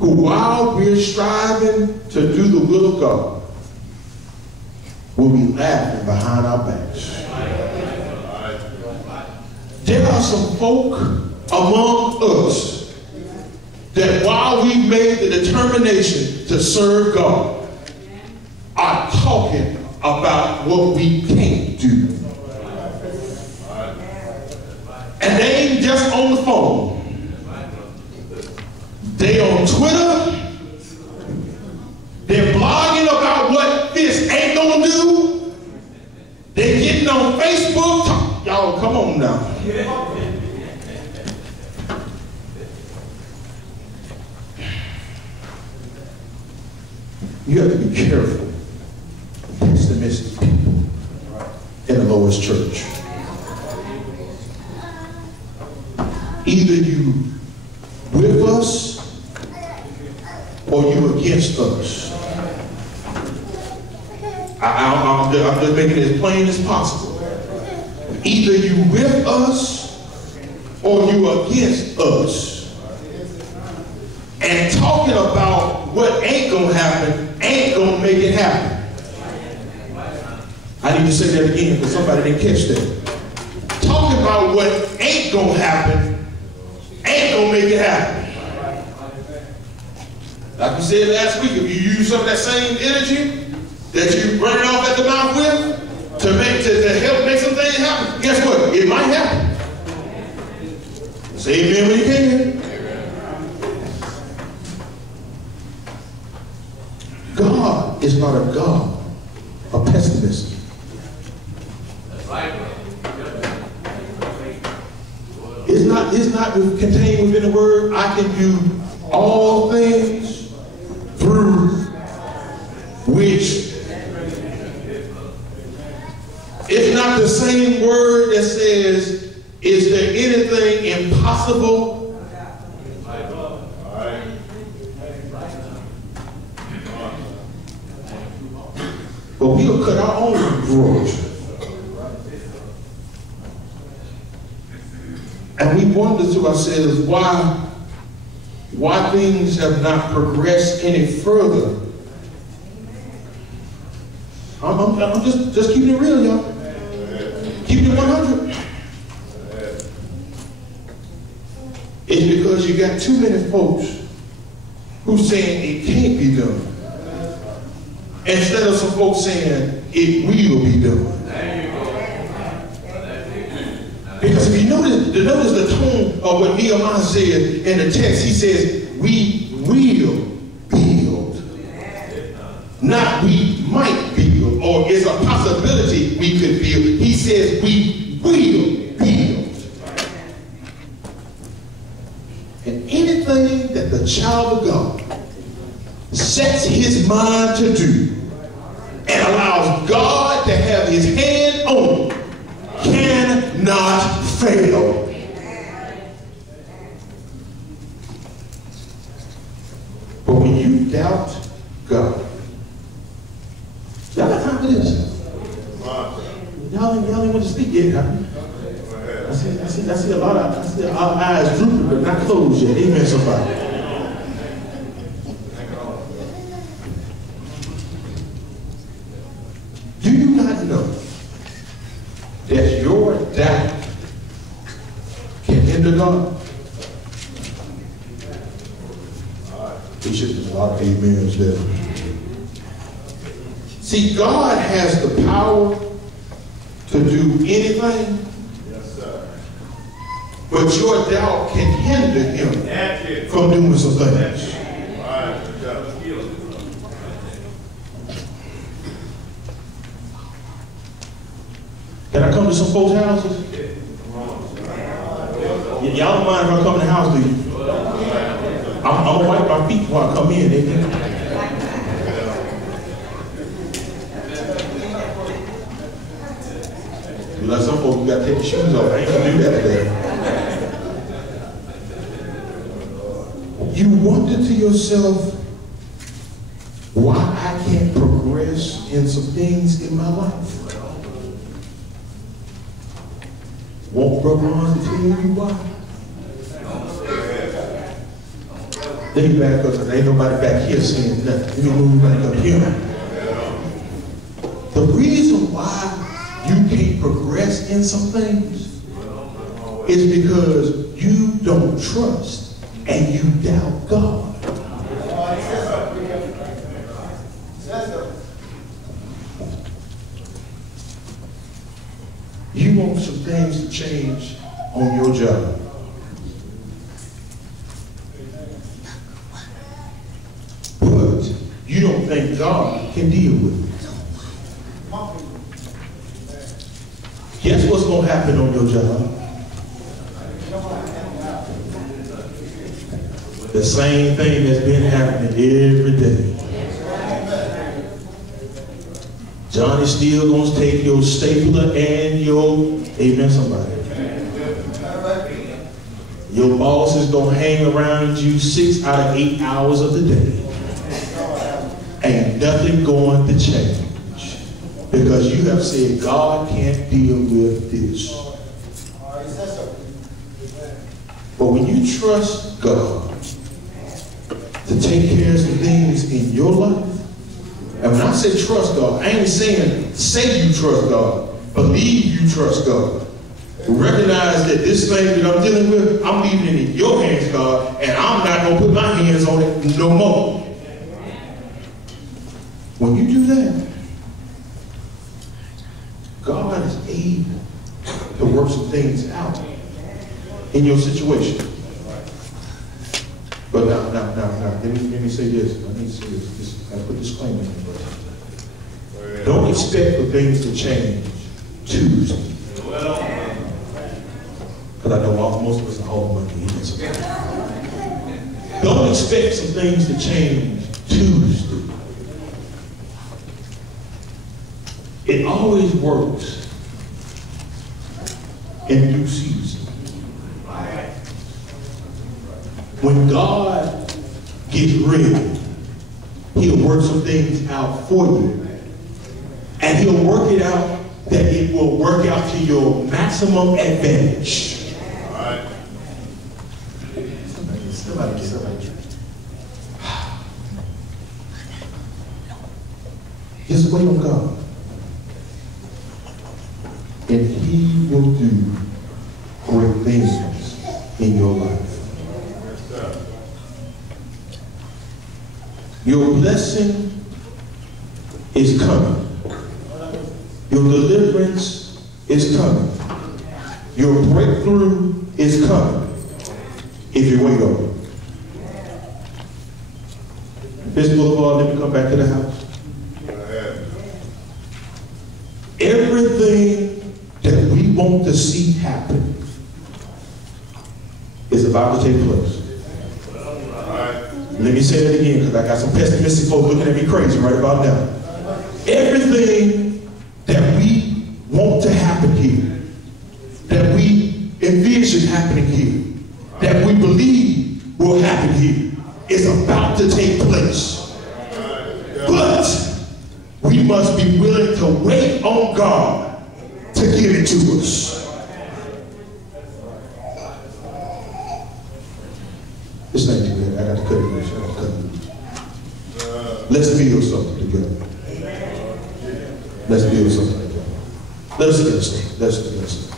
who, while we're striving to do the will of God, will be laughing behind our backs. There are some folk among us that while we made the determination to serve God, are talking about what we can't do. And they ain't just on the phone. They on Twitter. They're blogging about what this ain't gonna do. They're getting on Facebook. Y'all, come on now. You have to be careful of pessimistic people in the Lord's church. Either you with us or you against us. I'm just making it as plain as possible. Either you with us or you against us. And talking about what ain't gonna happen ain't gonna make it happen. I need to say that again because somebody didn't catch that. Talking about what ain't gonna happen ain't gonna make it happen. Like we said last week, if you use some of that same energy that you run it off at the mouth with to help make some things happen, guess what? It might happen. Say amen when you can. God is not a God of pessimism. It's not contained within the word, I can do all things through which. It's not the same word that says, is there anything impossible? But we'll cut our own drawers. And we wonder to ourselves why things have not progressed any further. I'm just keeping it real, y'all. Keeping it 100. It's because you got too many folks who saying it can't be done, instead of some folks saying it will be done. Because if you notice the tone of what Nehemiah said in the text, he says, we will build. Not we might build, or it's a possibility we could build. He says we will build. And anything that the child of God sets his mind to do and allows God to have his hand on cannot fail. But when you doubt God, y'all got time for this? Y'all ain't want to speak yet, huh? I see a lot of our eyes drooping but not closed yet. Amen, somebody. Do you not know that your doubt can hinder God? There's a lot of amens there. See, God has the power to do anything. Yes, sir. But your doubt can hinder him from doing some things. Can I come to some folks' houses? Y'all don't mind if I come to the house, do you? I'm going to wipe my feet before I come in. Like some folks, you got to take your shoes off. I ain't going to do that today. You wonder to yourself why I can't progress in some things in my life. Won't Brother Ron tell you why? Let me back up, because ain't nobody back here saying nothing. Let me move back up here. The reason why you can't progress in some things is because you don't trust and you doubt God. You want some things to change on your job. But you don't think God can deal with it. Guess what's going to happen on your job? The same thing that's been happening every day. Johnny still going to take your stapler and your, amen somebody. Your boss is going to hang around you 6 out of 8 hours of the day. Ain't nothing going to change. Because you have said God can't deal with this. But when you trust God to take care of some things in your life, and when I say trust God, I ain't saying say you trust God, believe you trust God. Recognize that this thing that I'm dealing with, I'm leaving it in your hands, God, and I'm not going to put my hands on it no more. When you do that, God is able to work some things out in your situation. But now, let me say this. I need to say this. I put a disclaimer in the verse. Don't expect for things to change Tuesday. Because I know most of us are all Monday. Don't expect some things to change Tuesday. It always works in due season. When God gets ready, he'll work some things out for you. And he'll work it out that it will work out to your maximum advantage. Somebody. Just wait on God. And he will do great things in your life. Your blessing is coming. Your deliverance is coming. Your breakthrough is coming if you wait on it. Fiske Blvd, let me come back to the house. Everything that we want to see happen is about to take place. Let me say that again, because I got some pessimistic folks looking at me crazy right about now. Everything that we want to happen here, that we envision happening here, that we believe will happen here, is about to take place. But we must be willing to wait on God to give it to us. This ain't too bad. I got to cut it loose. Let's build something together. Let's build something together. Let's get this thing. Let's